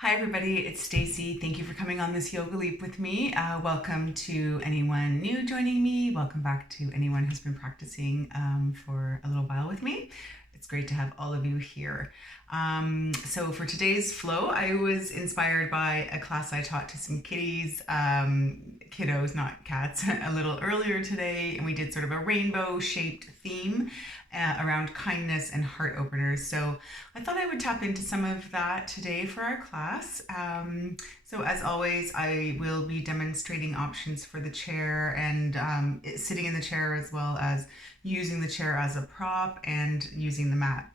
Hi everybody, it's Stacey. Thank you for coming on this yoga leap with me. Welcome to anyone new joining me. Welcome back to anyone who's been practicing for a little while with me. It's great to have all of you here. So for today's flow, I was inspired by a class I taught to some kiddies, kiddos, not cats, a little earlier today, and we did sort of a rainbow-shaped theme around kindness and heart openers. So I thought I would tap into some of that today for our class. So as always, I will be demonstrating options for the chair and sitting in the chair, as well as using the chair as a prop and using the mat.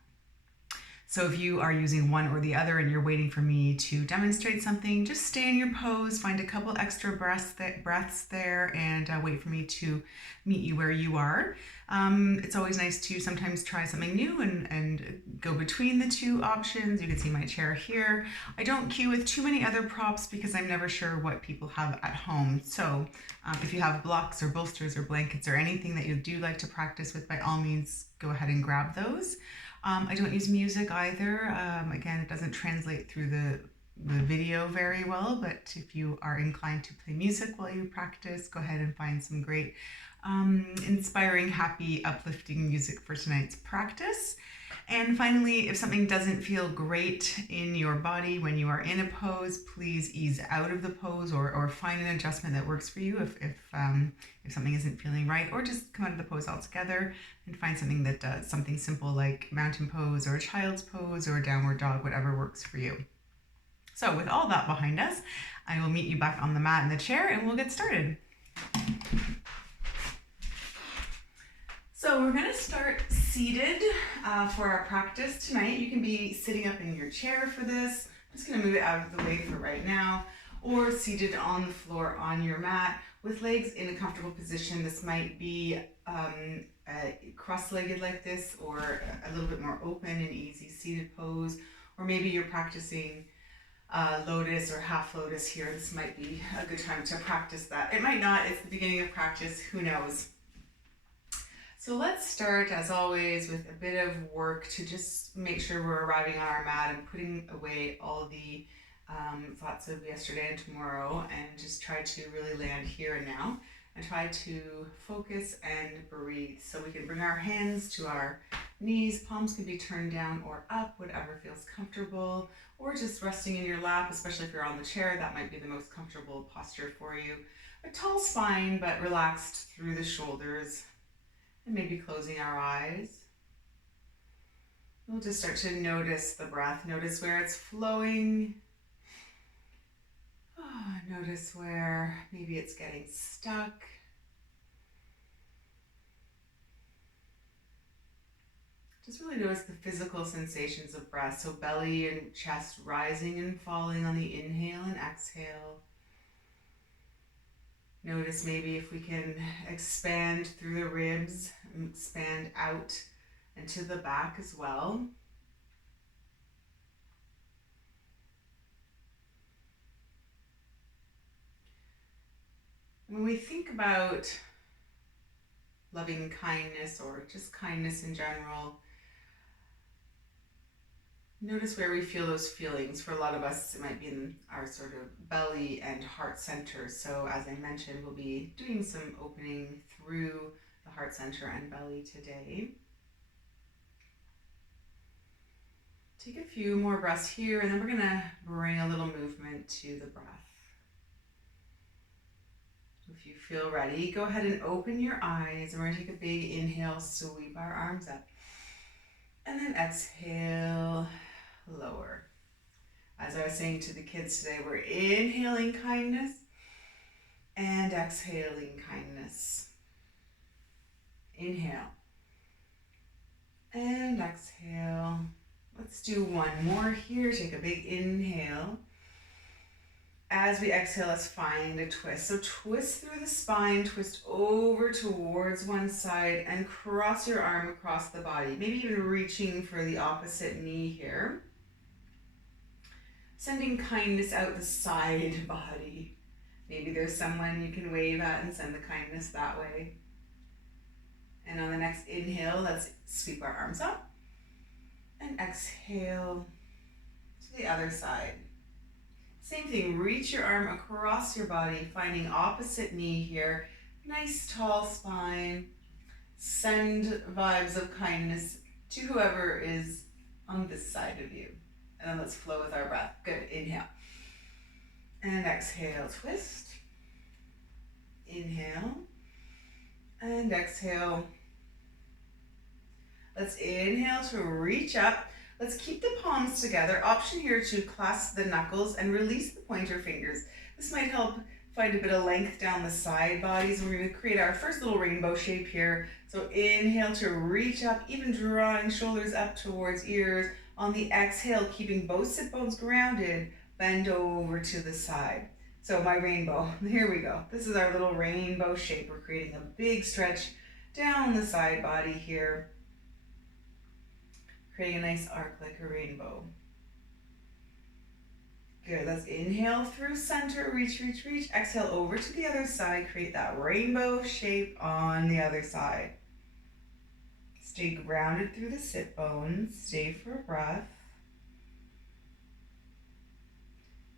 So if you are using one or the other and you're waiting for me to demonstrate something, just stay in your pose, find a couple extra breaths there, and wait for me to meet you where you are. It's always nice to sometimes try something new and go between the two options. You can see my chair here. I don't cue with too many other props because I'm never sure what people have at home. So if you have blocks or bolsters or blankets or anything that you do like to practice with, by all means, go ahead and grab those. I don't use music either. Again, it doesn't translate through the video very well, but if you are inclined to play music while you practice, go ahead and find some great inspiring, happy, uplifting music for tonight's practice. And finally, if something doesn't feel great in your body when you are in a pose, please ease out of the pose or find an adjustment that works for you if something isn't feeling right, or just come out of the pose altogether and find something that does something simple like mountain pose or child's pose or downward dog, whatever works for you. So with all that behind us, I will meet you back on the mat in the chair and we'll get started. So we're going to start seated for our practice tonight. You can be sitting up in your chair for this. I'm just going to move it out of the way for right now, or seated on the floor on your mat with legs in a comfortable position. This might be cross-legged like this, or a little bit more open and easy seated pose, or maybe you're practicing lotus or half lotus here. This might be a good time to practice that. It might not. It's the beginning of practice. Who knows? So let's start, as always, with a bit of work to just make sure we're arriving on our mat and putting away all the thoughts of yesterday and tomorrow, and just try to really land here and now and try to focus and breathe. So we can bring our hands to our knees, palms can be turned down or up, whatever feels comfortable, or just resting in your lap, especially if you're on the chair. That might be the most comfortable posture for you. A tall spine, but relaxed through the shoulders. And maybe closing our eyes. We'll just start to notice the breath. Notice where it's flowing. Notice where maybe it's getting stuck. Just really notice the physical sensations of breath. So belly and chest rising and falling on the inhale and exhale. Notice maybe if we can expand through the ribs, expand out and to the back as well. When we think about loving kindness or just kindness in general, notice where we feel those feelings. For a lot of us, it might be in our sort of belly and heart center. So as I mentioned, we'll be doing some opening through the heart center and belly today. Take a few more breaths here, and then we're gonna bring a little movement to the breath. If you feel ready, go ahead and open your eyes, and we're gonna take a big inhale, sweep our arms up. And then exhale, lower. As I was saying to the kids today, we're inhaling kindness and exhaling kindness. Inhale and exhale. Let's do one more here. Take a big inhale. As we exhale, let's find a twist. So twist through the spine, twist over towards one side, and cross your arm across the body. Maybe even reaching for the opposite knee here. Sending kindness out the side body. Maybe there's someone you can wave at and send the kindness that way. And on the next inhale, let's sweep our arms up. And exhale to the other side. Same thing, reach your arm across your body, finding opposite knee here. Nice tall spine. Send vibes of kindness to whoever is on this side of you. And then let's flow with our breath. Good, inhale. And exhale, twist. Inhale. And exhale. Let's inhale to reach up. Let's keep the palms together. Option here to clasp the knuckles and release the pointer fingers. This might help find a bit of length down the side bodies. We're going to create our first little rainbow shape here. So inhale to reach up, even drawing shoulders up towards ears. On the exhale, keeping both sit bones grounded, bend over to the side. So my rainbow, here we go. This is our little rainbow shape. We're creating a big stretch down the side body here. Creating a nice arc like a rainbow. Good, let's inhale through center, reach, reach, reach. Exhale over to the other side, create that rainbow shape on the other side. Stay grounded through the sit bones, stay for breath.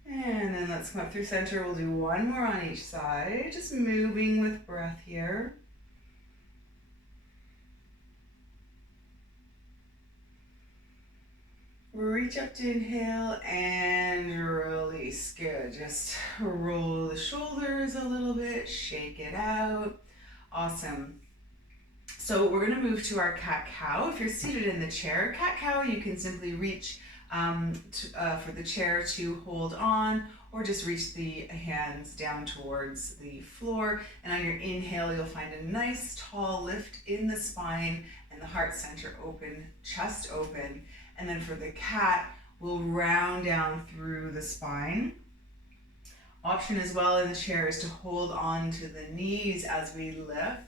And then let's come up through center, we'll do one more on each side, just moving with breath here. Reach up to inhale and release. Good. Just roll the shoulders a little bit, shake it out. Awesome. So we're going to move to our cat-cow. If you're seated in the chair, cat-cow, you can simply reach for the chair to hold on, or just reach the hands down towards the floor. And on your inhale, you'll find a nice tall lift in the spine and the heart center open, chest open. And then for the cat, we'll round down through the spine. Option as well in the chair is to hold on to the knees as we lift.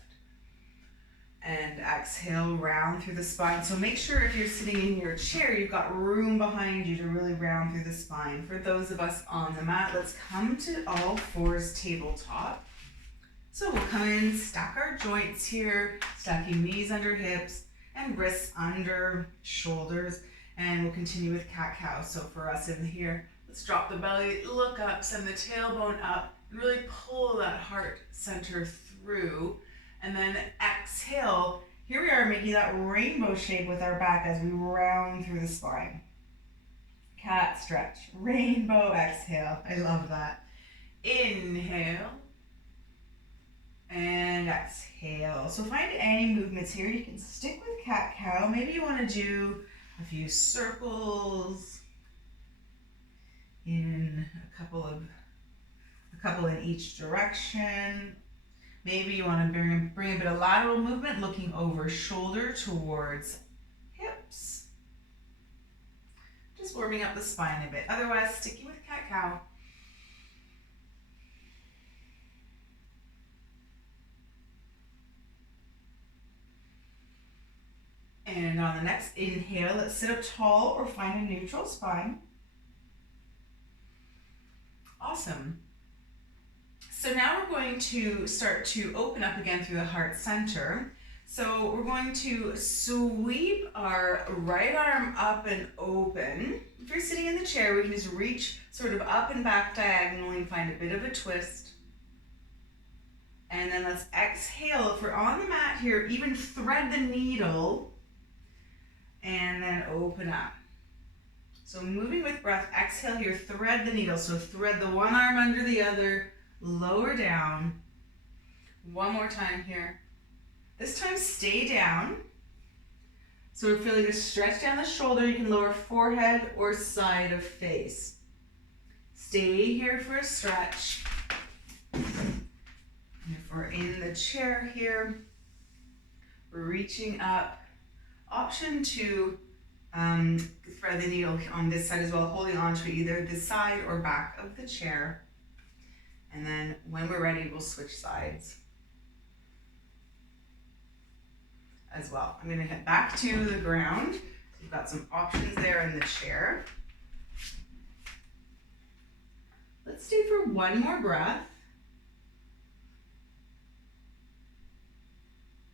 And exhale, round through the spine. So make sure if you're sitting in your chair, you've got room behind you to really round through the spine. For those of us on the mat, let's come to all fours, tabletop. So we'll come in, stack our joints here, stacking knees under hips and wrists under shoulders. And we'll continue with cat-cow. So for us in here, let's drop the belly, look up, send the tailbone up, and really pull that heart center through. And then exhale. Here we are making that rainbow shape with our back as we round through the spine. Cat stretch, rainbow exhale. I love that. Inhale. And exhale. So find any movements here. You can stick with cat-cow. Maybe you want to do a few circles in a couple in each direction. Maybe you want to bring a bit of lateral movement, looking over shoulder towards hips. Just warming up the spine a bit. Otherwise, sticking with cat-cow. And on the next inhale, let's sit up tall or find a neutral spine. Awesome. So now we're going to start to open up again through the heart center. So we're going to sweep our right arm up and open. If you're sitting in the chair, we can just reach sort of up and back diagonally and find a bit of a twist. And then let's exhale. If we're on the mat here, even thread the needle and then open up. So moving with breath, exhale here, thread the needle. So thread the one arm under the other, lower down. One more time here. This time stay down. So we're feeling a stretch down the shoulder. You can lower forehead or side of face. Stay here for a stretch. And if we're in the chair here, we're reaching up. Option to thread the needle on this side as well, holding on to either the side or back of the chair. And then when we're ready, we'll switch sides as well. I'm going to head back to the ground. We've got some options there in the chair. Let's stay for one more breath.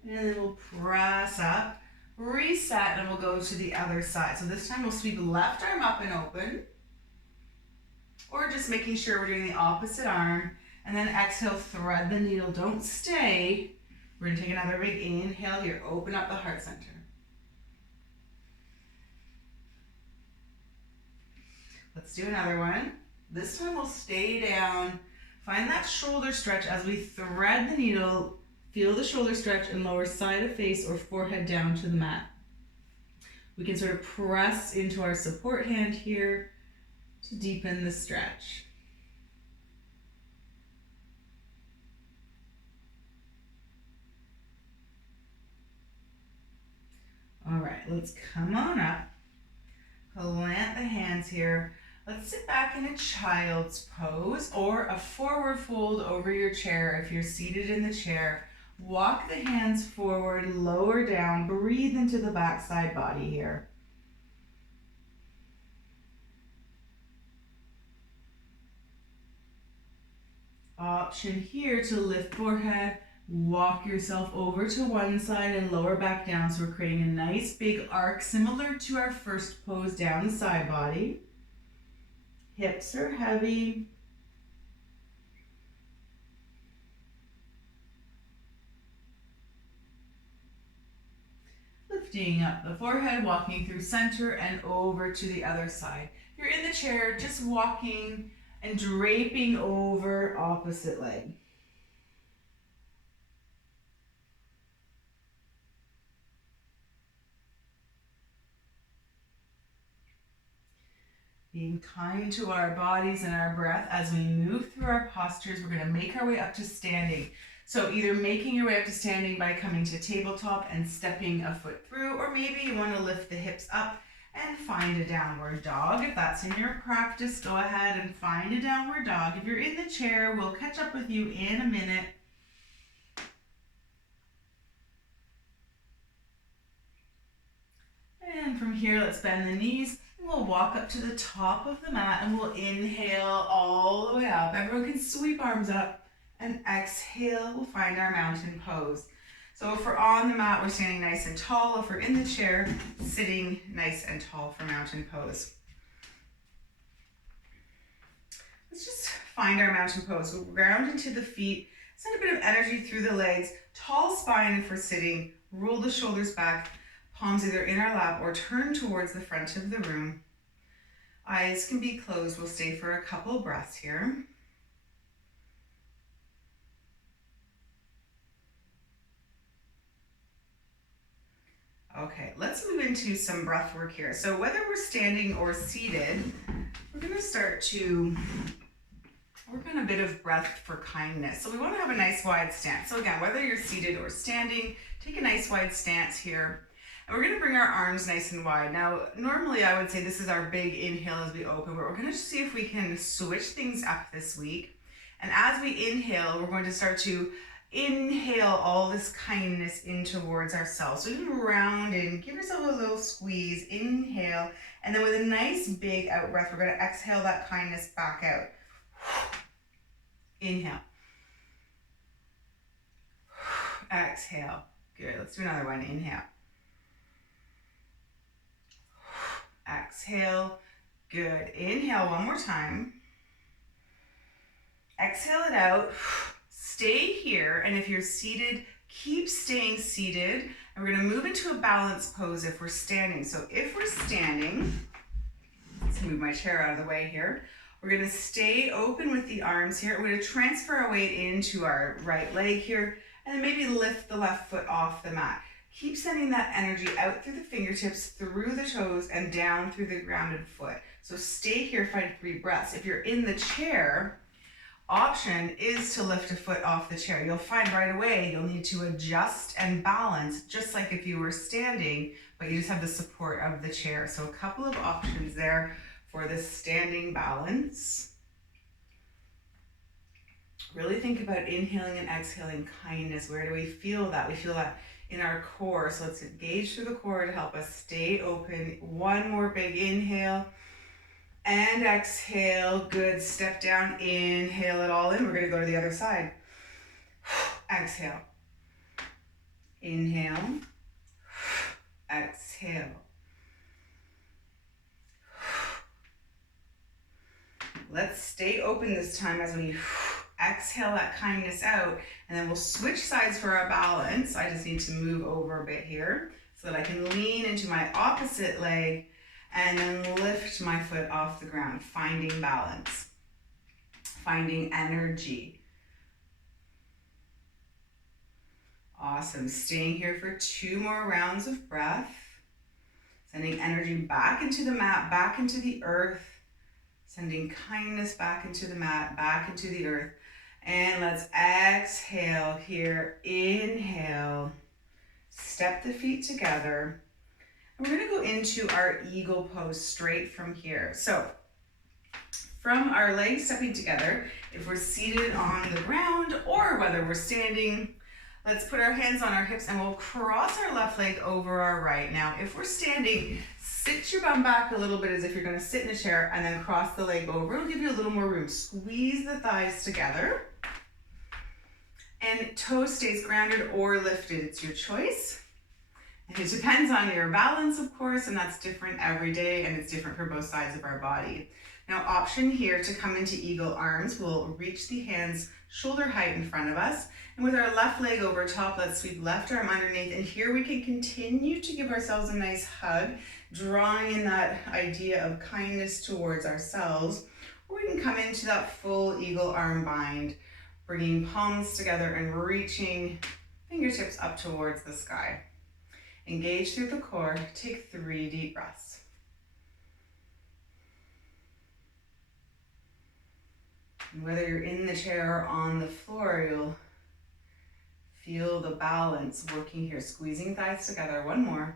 And then we'll press up, reset, and we'll go to the other side. So this time we'll sweep left arm up and open. or just making sure we're doing the opposite arm. And then exhale, thread the needle, don't stay. We're gonna take another big inhale here, open up the heart center. Let's do another one. This time we'll stay down. Find that shoulder stretch as we thread the needle. Feel the shoulder stretch and lower side of face or forehead down to the mat. We can sort of press into our support hand here to deepen the stretch. All right, let's come on up. Plant the hands here. Let's sit back in a child's pose or a forward fold over your chair if you're seated in the chair. Walk the hands forward, lower down, breathe into the backside body here. Option here to lift forehead, walk yourself over to one side and lower back down. So we're creating a nice big arc similar to our first pose down the side body. Hips are heavy. Lifting up the forehead, walking through center and over to the other side. If you're in the chair, just walking and draping over opposite leg. Being kind to our bodies and our breath as we move through our postures. We're going to make our way up to standing. So either making your way up to standing by coming to tabletop and stepping a foot through, or maybe you want to lift the hips up and find a downward dog. If that's in your practice, go ahead and find a downward dog. If you're in the chair, we'll catch up with you in a minute. And from here, let's bend the knees. We'll walk up to the top of the mat and we'll inhale all the way up. Everyone can sweep arms up, and exhale, we'll find our mountain pose. So if we're on the mat, we're standing nice and tall. If we're in the chair, sitting nice and tall for mountain pose. Let's just find our mountain pose. We'll ground into the feet, send a bit of energy through the legs, tall spine if we're sitting, roll the shoulders back, palms either in our lap or turn towards the front of the room. Eyes can be closed. We'll stay for a couple breaths here. Okay, let's move into some breath work here. So whether we're standing or seated, we're going to start to work on a bit of breath for kindness. So we want to have a nice wide stance. So again, whether you're seated or standing, take a nice wide stance here. And we're going to bring our arms nice and wide. Now, normally I would say this is our big inhale as we open, but we're going to see if we can switch things up this week. And as we inhale, we're going to start to inhale all this kindness in towards ourselves. So you can round in, give yourself a little squeeze, inhale, and then with a nice big out breath, we're going to exhale that kindness back out. Inhale. Exhale. Good. Let's do another one. Inhale. Exhale. Good. Inhale one more time. Exhale it out. Stay here, and if you're seated, keep staying seated. And we're going to move into a balanced pose if we're standing. So if we're standing, let's move my chair out of the way here. We're going to stay open with the arms here. We're going to transfer our weight into our right leg here, and then maybe lift the left foot off the mat. Keep sending that energy out through the fingertips, through the toes, and down through the grounded foot. So stay here, find 3 breaths. If you're in the chair, option is to lift a foot off the chair. You'll find right away you'll need to adjust and balance just like if you were standing, but you just have the support of the chair. So a couple of options there for the standing balance. Really think about inhaling and exhaling kindness. Where do we feel that? We feel that in our core. So let's engage through the core to help us stay open. One more big inhale. And exhale, good, step down, inhale it all in. We're gonna go to the other side. Exhale, inhale, exhale. Let's stay open this time as we exhale that kindness out, and then we'll switch sides for our balance. I just need to move over a bit here so that I can lean into my opposite leg and then lift my foot off the ground, finding balance, finding energy. Awesome. Staying here for 2 more rounds of breath. Sending energy back into the mat, back into the earth. Sending kindness back into the mat, back into the earth. And let's exhale here. Inhale. Step the feet together. And we're going to go into our eagle pose straight from here. So from our legs stepping together, if we're seated on the ground or whether we're standing, let's put our hands on our hips and we'll cross our left leg over our right. Now, if we're standing, sit your bum back a little bit as if you're going to sit in a chair and then cross the leg over. It'll give you a little more room. Squeeze the thighs together. And toe stays grounded or lifted. It's your choice. And it depends on your balance, of course, and that's different every day, and it's different for both sides of our body. Now, option here to come into eagle arms, we'll reach the hands shoulder height in front of us. And with our left leg over top, let's sweep left arm underneath. And here we can continue to give ourselves a nice hug, drawing in that idea of kindness towards ourselves. Or we can come into that full eagle arm bind, bringing palms together and reaching fingertips up towards the sky. Engage through the core. Take 3 deep breaths. And whether you're in the chair or on the floor, you'll feel the balance working here. Squeezing thighs together. 1 more.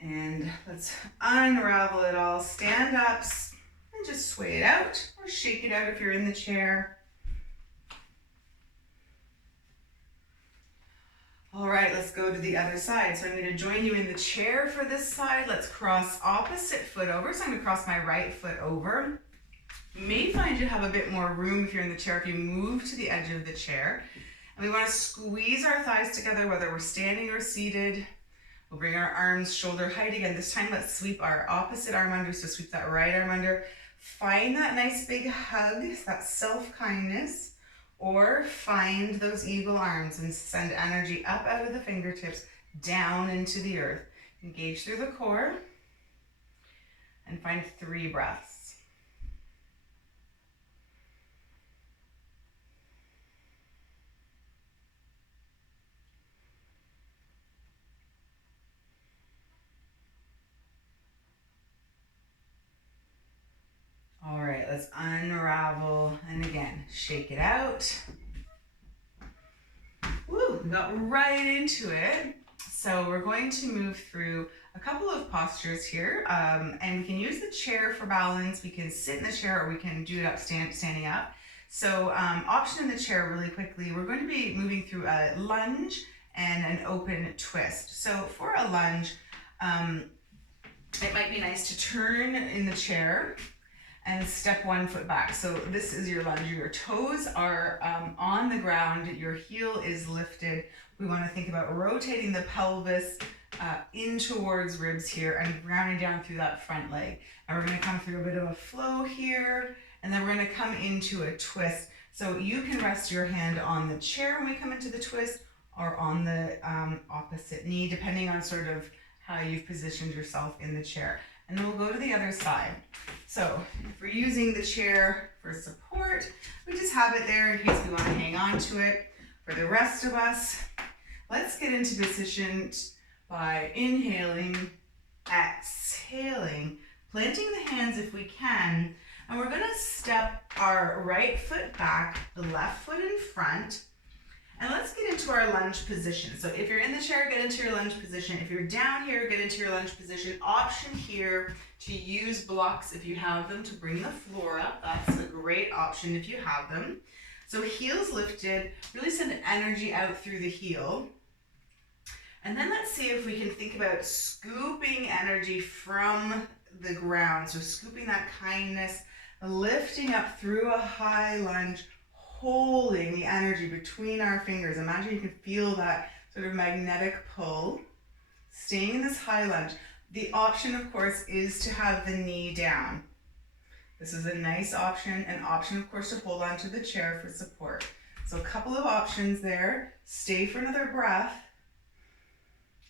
And let's unravel it all. Stand up and just sway it out or shake it out if you're in the chair. All right, let's go to the other side. So I'm going to join you in the chair for this side. Let's cross opposite foot over. So I'm going to cross my right foot over. You may find you have a bit more room if you're in the chair if you move to the edge of the chair. And we want to squeeze our thighs together, whether we're standing or seated. We'll bring our arms shoulder height again. This time, let's sweep our opposite arm under. So sweep that right arm under. Find that nice big hug, that self-kindness. Or find those eagle arms and send energy up out of the fingertips, down into the earth. Engage through the core and find 3 breaths. All right, let's unravel, and again, shake it out. Woo, we got right into it. So we're going to move through a couple of postures here, and we can use the chair for balance. We can sit in the chair, or we can do it standing up. So option in the chair really quickly, we're going to be moving through a lunge and an open twist. So for a lunge, it might be nice to turn in the chair and step 1 foot back. So this is your lunge. Your toes are on the ground. Your heel is lifted. We want to think about rotating the pelvis in towards ribs here and grounding down through that front leg. And we're going to come through a bit of a flow here, and then we're going to come into a twist. So you can rest your hand on the chair when we come into the twist, or on the opposite knee, depending on sort of how you've positioned yourself in the chair. And then we'll go to the other side. So if we're using the chair for support, we just have it there in case we want to hang on to it. For the rest of us, let's get into position by inhaling, exhaling, planting the hands if we can. And we're going to step our right foot back, the left foot in front. And let's get into our lunge position. So if you're in the chair, get into your lunge position. If you're down here, get into your lunge position. Option here to use blocks if you have them to bring the floor up. That's a great option if you have them. So heels lifted, really send energy out through the heel. And then let's see if we can think about scooping energy from the ground. So scooping that kindness, lifting up through a high lunge, holding the energy between our fingers. Imagine you can feel that sort of magnetic pull. Staying in this high lunge. The option, of course, is to have the knee down. This is a nice option, an option of course to hold on to the chair for support. So a couple of options there. Stay for another breath.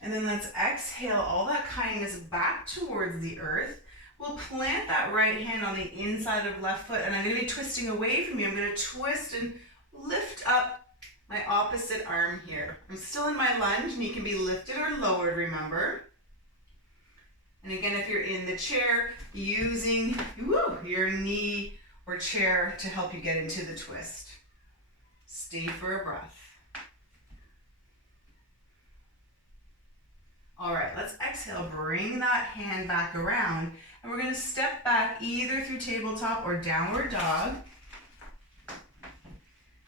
And then let's exhale all that kindness back towards the earth. We'll plant that right hand on the inside of left foot, and I'm going to be twisting away from you. I'm going to twist and lift up my opposite arm here. I'm still in my lunge, and you can be lifted or lowered, remember. And again, if you're in the chair, using your knee or chair to help you get into the twist. Stay for a breath. All right, let's exhale, bring that hand back around, and we're gonna step back either through tabletop or downward dog.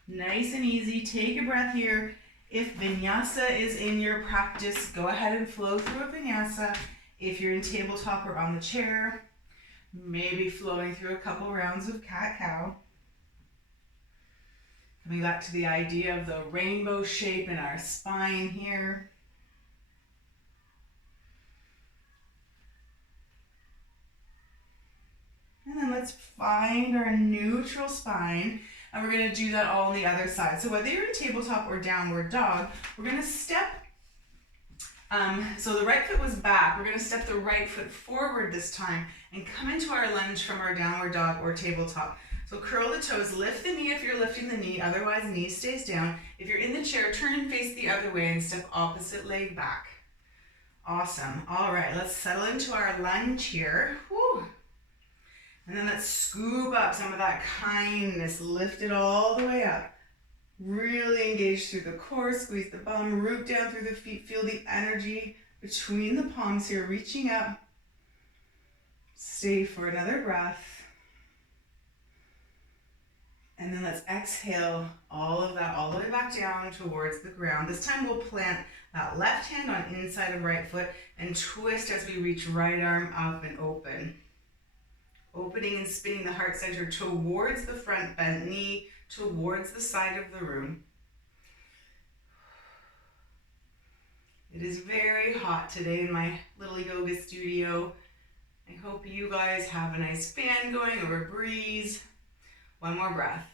Nice and easy, take a breath here. If vinyasa is in your practice, go ahead and flow through a vinyasa. If you're in tabletop or on the chair, maybe flowing through a couple rounds of cat-cow. Coming back to the idea of the rainbow shape in our spine here. And then let's find our neutral spine, and we're going to do that all on the other side. So whether you're in tabletop or downward dog, we're going to step, so the right foot was back, we're going to step the right foot forward this time and come into our lunge from our downward dog or tabletop. So curl the toes, lift the knee if you're lifting the knee, otherwise knee stays down. If you're in the chair, turn and face the other way and step opposite leg back. Awesome. All right, let's settle into our lunge here. Whew. And then let's scoop up some of that kindness, lift it all the way up. Really engage through the core, squeeze the bum, root down through the feet, feel the energy between the palms here, reaching up. Stay for another breath. And then let's exhale all of that all the way back down towards the ground. This time we'll plant that left hand on inside of right foot and twist as we reach right arm up and open. Opening and spinning the heart center towards the front bent knee, towards the side of the room. It is very hot today in my little yoga studio. I hope you guys have a nice fan going or a breeze. One more breath.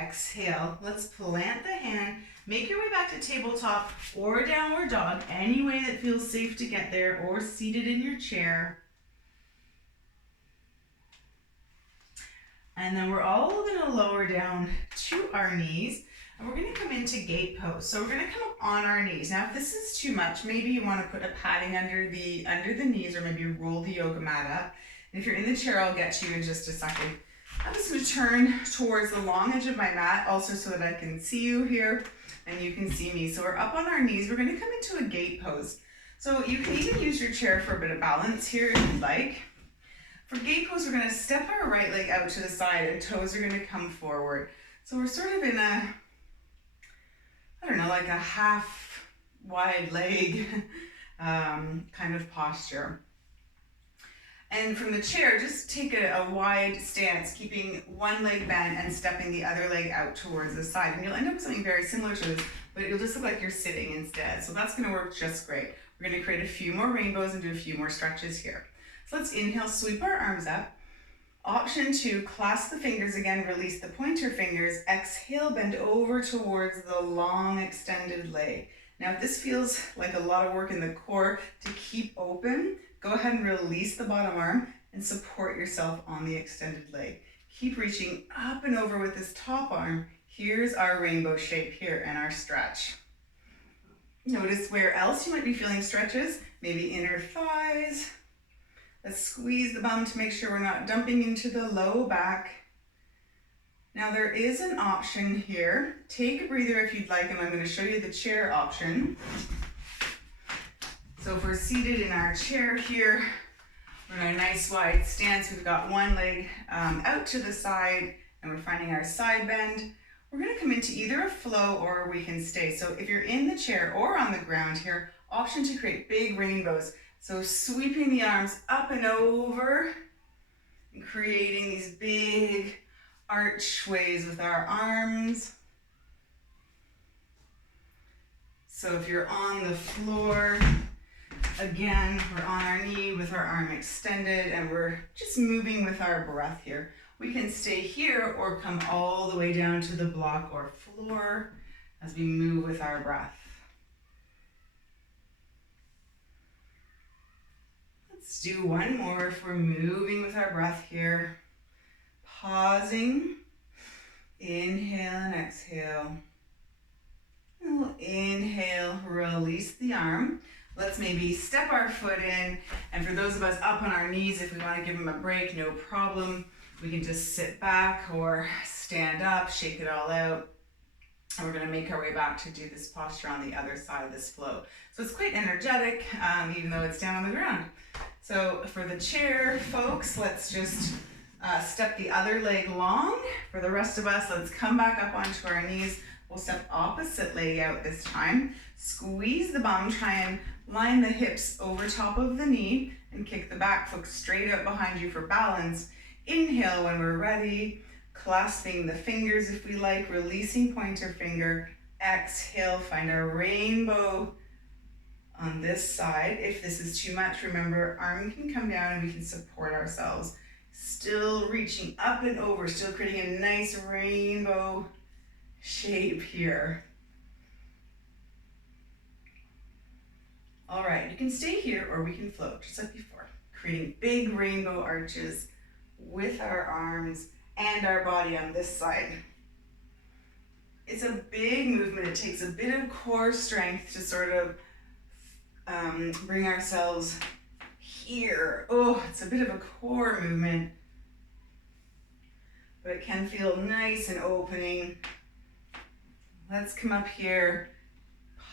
Exhale. Let's plant the hand. Make your way back to tabletop or downward dog, any way that feels safe to get there, or seated in your chair. And then we're all going to lower down to our knees, and we're going to come into gate pose. So we're going to come up on our knees. Now, if this is too much, maybe you want to put a padding under the knees, or maybe roll the yoga mat up. And if you're in the chair, I'll get to you in just a second. I'm just going to turn towards the long edge of my mat, also so that I can see you here and you can see me. So we're up on our knees. We're going to come into a gate pose. So you can even use your chair for a bit of balance here if you'd like. For gate pose, we're going to step our right leg out to the side and toes are going to come forward. So we're sort of in a, I don't know, like a half wide leg kind of posture. And from the chair, just take a wide stance, keeping one leg bent and stepping the other leg out towards the side. And you'll end up with something very similar to this, but it'll just look like you're sitting instead. So that's going to work just great. We're going to create a few more rainbows and do a few more stretches here. So let's inhale, sweep our arms up. Option 2, clasp the fingers again, release the pointer fingers. Exhale, bend over towards the long extended leg. Now, if this feels like a lot of work in the core to keep open, go ahead and release the bottom arm and support yourself on the extended leg. Keep reaching up and over with this top arm. Here's our rainbow shape here and our stretch. Notice where else you might be feeling stretches, maybe inner thighs. Let's squeeze the bum to make sure we're not dumping into the low back. Now there is an option here. Take a breather if you'd like, and I'm going to show you the chair option. So if we're seated in our chair here, we're in a nice wide stance. We've got one leg out to the side, and we're finding our side bend. We're going to come into either a flow or we can stay. So if you're in the chair or on the ground here, option to create big rainbows. So sweeping the arms up and over and creating these big archways with our arms. So if you're on the floor, Again, we're on our knee with our arm extended and we're just moving with our breath here. We can stay here or come all the way down to the block or floor as we move with our breath. Let's do one more if we're moving with our breath here. Pausing. Inhale and exhale. And we'll inhale, release the arm. Let's maybe step our foot in, and for those of us up on our knees, if we want to give them a break, no problem. We can just sit back or stand up, shake it all out. And we're going to make our way back to do this posture on the other side of this flow. So it's quite energetic, even though it's down on the ground. So for the chair, folks, let's just step the other leg long. For the rest of us, let's come back up onto our knees. We'll step opposite leg out this time. Squeeze the bum, try and line the hips over top of the knee and kick the back foot straight out behind you for balance. Inhale when we're ready, clasping the fingers if we like, releasing pointer finger. Exhale, find our rainbow on this side. If this is too much, remember, arm can come down and we can support ourselves. Still reaching up and over, still creating a nice rainbow shape here. All right, you can stay here or we can float, just like before. Creating big rainbow arches with our arms and our body on this side. It's a big movement. It takes a bit of core strength to sort of bring ourselves here. Oh, it's a bit of a core movement, but it can feel nice and opening. Let's come up here,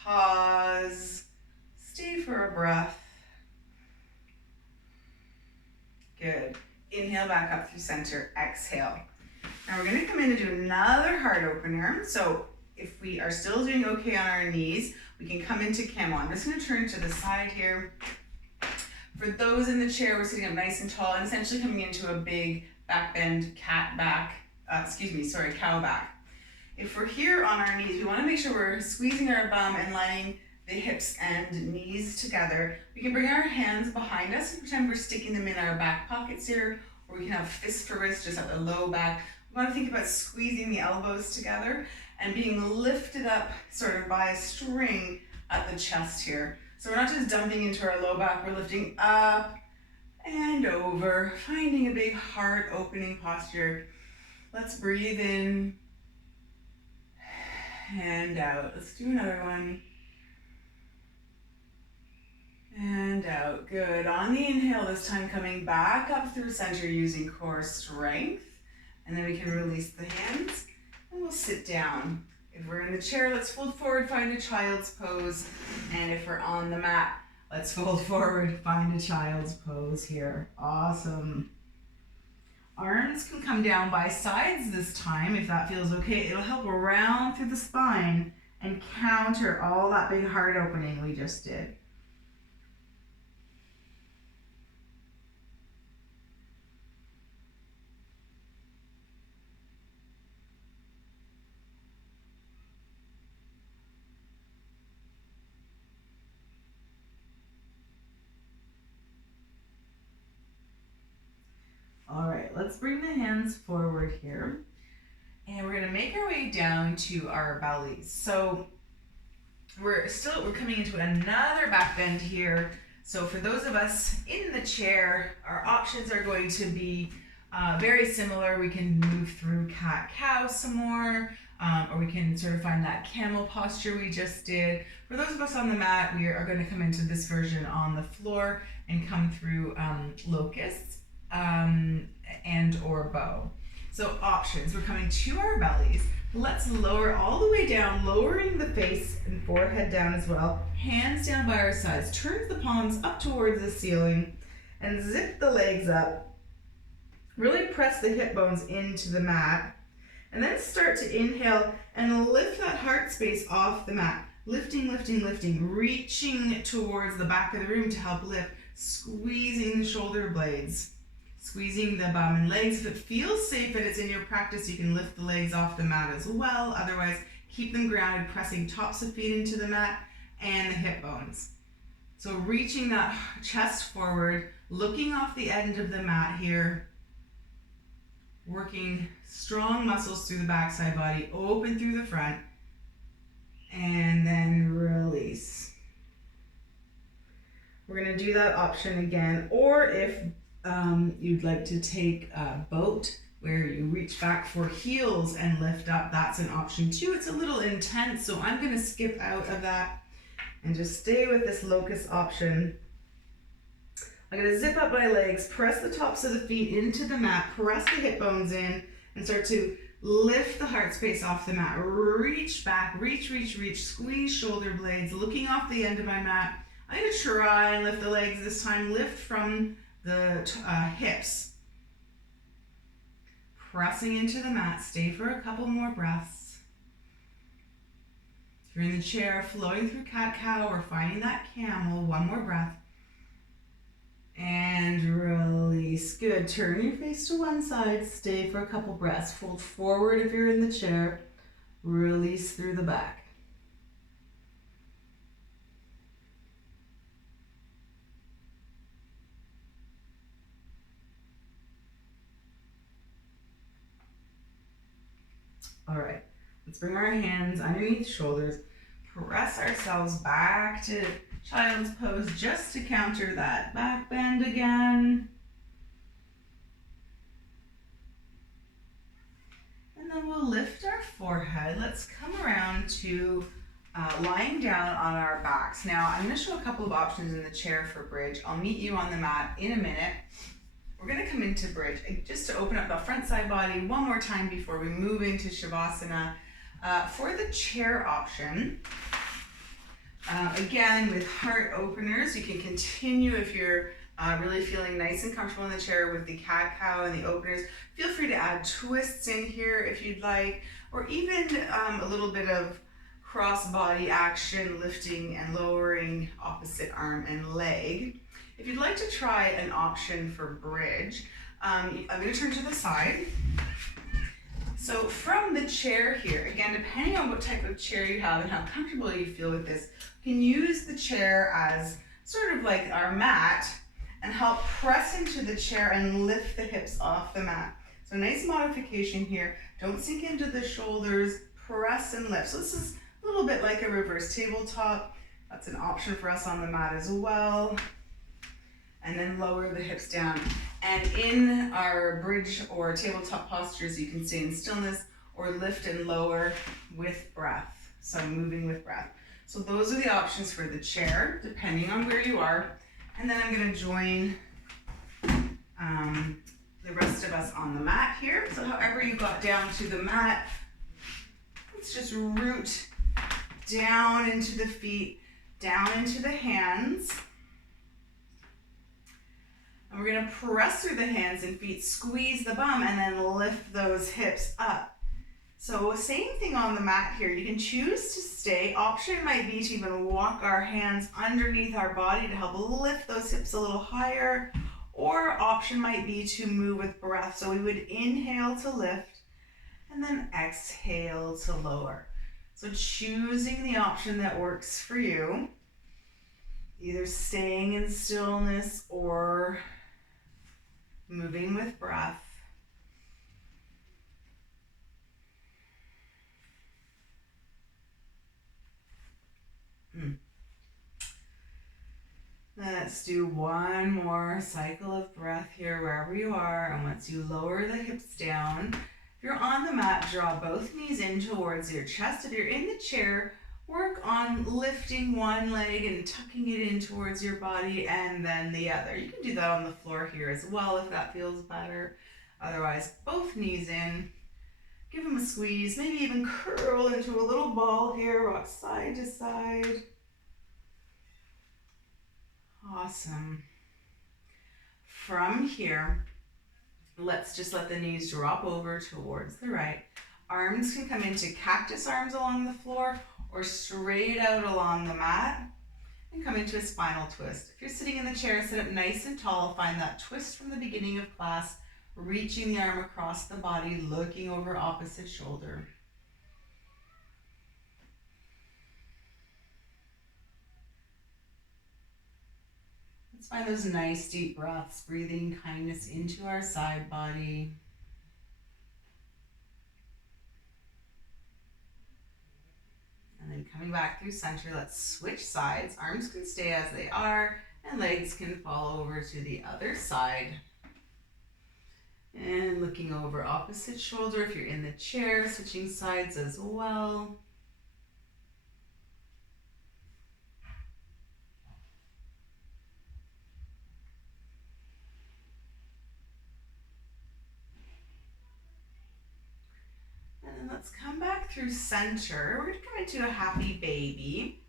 pause, stay for a breath. Good. Inhale back up through center, exhale. Now we're gonna come in and do another heart opener. So if we are still doing okay on our knees, we can come into camel. I'm just gonna turn to the side here. For those in the chair, we're sitting up nice and tall and essentially coming into a big back bend cow back. If we're here on our knees, we wanna make sure we're squeezing our bum and lining the hips and knees together. We can bring our hands behind us and pretend we're sticking them in our back pockets here, or we can have fist for wrist just at the low back. We want to think about squeezing the elbows together and being lifted up sort of by a string at the chest here. So we're not just dumping into our low back, we're lifting up and over, finding a big heart opening posture. Let's breathe in and out. Let's do another one. And out. Good. On the inhale, this time coming back up through center using core strength. And then we can release the hands and we'll sit down. If we're in the chair, let's fold forward, find a child's pose. And if we're on the mat, let's fold forward, find a child's pose here. Awesome. Arms can come down by sides this time if that feels okay. It'll help round through the spine and counter all that big heart opening we just did. All right, let's bring the hands forward here. And we're gonna make our way down to our bellies. So we're coming into another back bend here. So for those of us in the chair, our options are going to be very similar. We can move through cat-cow some more, or we can sort of find that camel posture we just did. For those of us on the mat, we are gonna come into this version on the floor and come through locusts. And or bow. So options, we're coming to our bellies. Let's lower all the way down, lowering the face and forehead down as well. Hands down by our sides. Turn the palms up towards the ceiling and zip the legs up. Really press the hip bones into the mat. And then start to inhale and lift that heart space off the mat. Lifting, lifting, lifting. Reaching towards the back of the room to help lift. Squeezing the shoulder blades. Squeezing the bum and legs. If it feels safe and it's in your practice, you can lift the legs off the mat as well. Otherwise, keep them grounded, pressing tops of feet into the mat and the hip bones. So reaching that chest forward, looking off the end of the mat here, working strong muscles through the backside body, open through the front, and then release. We're going to do that option again, or if you'd like to take a boat where you reach back for heels and lift up, that's an option too. It's a little intense, so I'm going to skip out of that and just stay with this locust option. I'm going to zip up my legs, press the tops of the feet into the mat, press the hip bones in, and start to lift the heart space off the mat. Reach back, reach, squeeze shoulder blades, looking off the end of my mat. I'm going to try and lift the legs this time. Lift from the hips. Pressing into the mat. Stay for a couple more breaths. If you're in the chair, floating through cat-cow or finding that camel, one more breath. And release. Good. Turn your face to one side. Stay for a couple breaths. Fold forward if you're in the chair. Release through the back. All right. Let's bring our hands underneath shoulders. Press ourselves back to child's pose just to counter that back bend again. And then we'll lift our forehead. Let's come around to lying down on our backs. Now, I'm going to show a couple of options in the chair for bridge. I'll meet you on the mat in a minute. We're going to come into bridge just to open up the front side body one more time before we move into Shavasana. For the chair option, again with heart openers, you can continue if you're really feeling nice and comfortable in the chair with the cat-cow and the openers. Feel free to add twists in here if you'd like, or even a little bit of cross-body action, lifting and lowering opposite arm and leg. If you'd like to try an option for bridge, I'm going to turn to the side. So from the chair here, again, depending on what type of chair you have and how comfortable you feel with this, you can use the chair as sort of like our mat and help press into the chair and lift the hips off the mat. So nice modification here. Don't sink into the shoulders, press and lift. So this is a little bit like a reverse tabletop. That's an option for us on the mat as well. And then lower the hips down. And in our bridge or tabletop postures, you can stay in stillness or lift and lower with breath. So moving with breath. So those are the options for the chair, depending on where you are. And then I'm going to join the rest of us on the mat here. So however you got down to the mat, let's just root down into the feet, down into the hands. And we're going to press through the hands and feet, squeeze the bum, and then lift those hips up. So same thing on the mat here. You can choose to stay. Option might be to even walk our hands underneath our body to help lift those hips a little higher. Or option might be to move with breath. So we would inhale to lift and then exhale to lower. So choosing the option that works for you, either staying in stillness or moving with breath. Let's do one more cycle of breath here wherever you are. And once you lower the hips down, if you're on the mat, draw both knees in towards your chest. If you're in the chair, work on lifting one leg and tucking it in towards your body and then the other. You can do that on the floor here as well if that feels better. Otherwise, both knees in. Give them a squeeze, maybe even curl into a little ball here, rock side to side. Awesome. From here, let's just let the knees drop over towards the right. Arms can come into cactus arms along the floor or straight out along the mat and come into a spinal twist. If you're sitting in the chair, sit up nice and tall. Find that twist from the beginning of class, reaching the arm across the body, looking over opposite shoulder. Let's find those nice deep breaths, breathing kindness into our side body. And then coming back through center, let's switch sides. Arms can stay as they are, and legs can fall over to the other side. And looking over opposite shoulder if you're in the chair, switching sides as well. And then let's come back through center. We're going to come into a happy baby.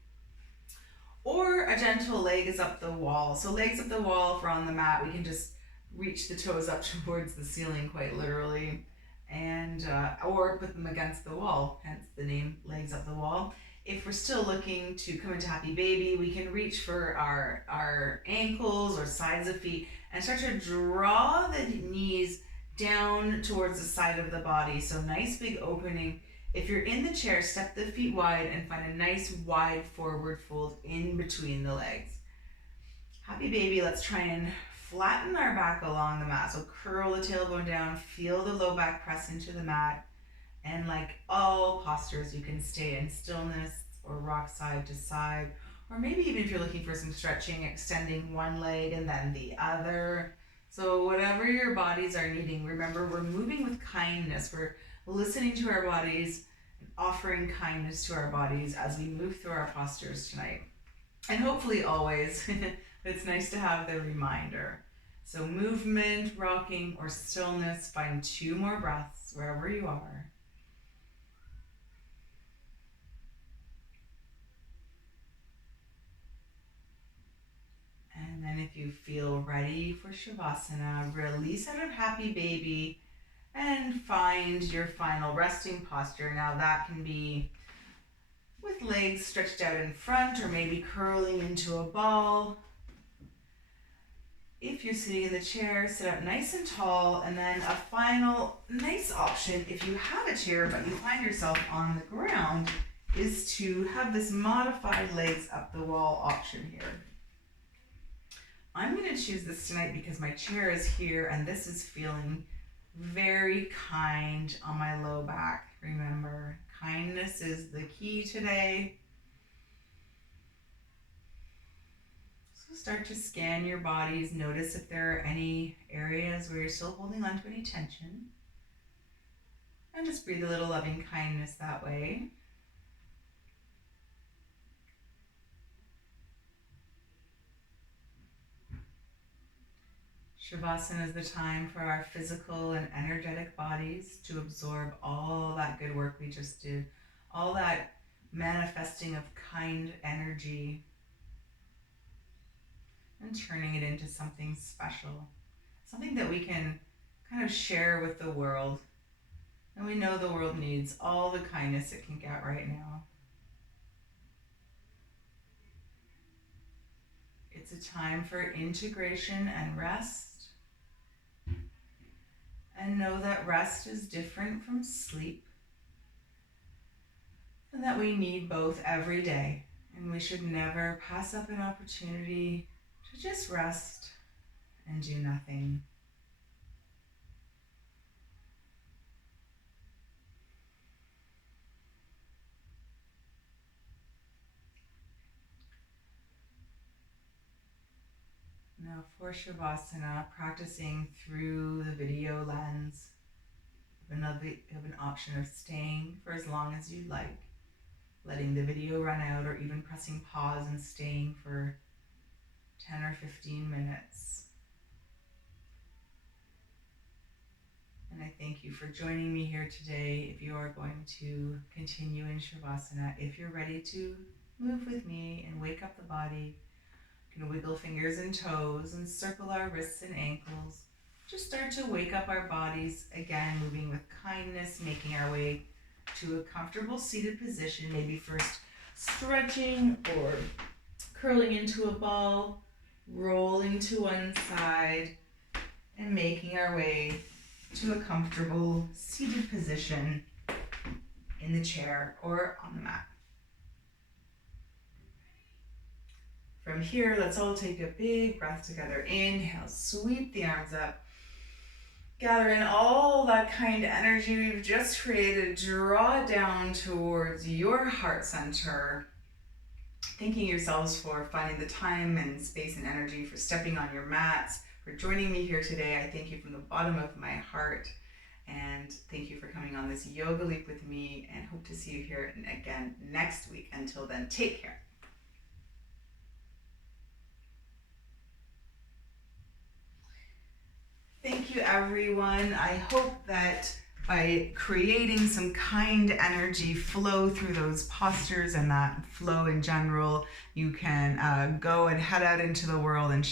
Or a gentle leg is up the wall. So legs up the wall, if we're on the mat, we can just reach the toes up towards the ceiling quite literally. And or put them against the wall, hence the name legs up the wall. If we're still looking to come into happy baby, we can reach for our ankles or sides of feet and start to draw the knees down towards the side of the body. So nice big opening. If you're in the chair, step the feet wide and find a nice wide forward fold in between the legs. Happy baby, let's try and flatten our back along the mat. So curl the tailbone down, feel the low back press into the mat. And like all postures, you can stay in stillness or rock side to side. Or maybe even if you're looking for some stretching, extending one leg and then the other. So whatever your bodies are needing, remember we're moving with kindness. We're listening to our bodies and offering kindness to our bodies as we move through our postures tonight. And hopefully always, it's nice to have the reminder. So movement, rocking, or stillness, find 2 more breaths wherever you are. And then if you feel ready for Shavasana, release out of happy baby and find your final resting posture. Now that can be with legs stretched out in front or maybe curling into a ball. If you're sitting in the chair, sit up nice and tall. And then a final nice option, if you have a chair but you find yourself on the ground, is to have this modified legs up the wall option here. I'm going to choose this tonight because my chair is here and this is feeling very kind on my low back. Remember, kindness is the key today. So start to scan your bodies. Notice if there are any areas where you're still holding on to any tension. And just breathe a little loving kindness that way. Shavasana is the time for our physical and energetic bodies to absorb all that good work we just did, all that manifesting of kind energy and turning it into something special, something that we can kind of share with the world. And we know the world needs all the kindness it can get right now. It's a time for integration and rest. And know that rest is different from sleep. And that we need both every day. And we should never pass up an opportunity to just rest and do nothing. Now for Shavasana, practicing through the video lens, you have an option of staying for as long as you'd like, letting the video run out, or even pressing pause and staying for 10 or 15 minutes. And I thank you for joining me here today. If you are going to continue in Shavasana, if you're ready to move with me and wake up the body, you can wiggle fingers and toes and circle our wrists and ankles. Just start to wake up our bodies again, moving with kindness, making our way to a comfortable seated position, maybe first stretching or curling into a ball, rolling to one side, and making our way to a comfortable seated position in the chair or on the mat. From here, let's all take a big breath together. Inhale, sweep the arms up. Gather in all that kind energy we've just created. Draw down towards your heart center. Thanking yourselves for finding the time and space and energy, for stepping on your mats, for joining me here today. I thank you from the bottom of my heart. And thank you for coming on this yoga leap with me, and hope to see you here again next week. Until then, take care. Thank you, everyone. I hope that by creating some kind energy flow through those postures and that flow in general, you can go and head out into the world and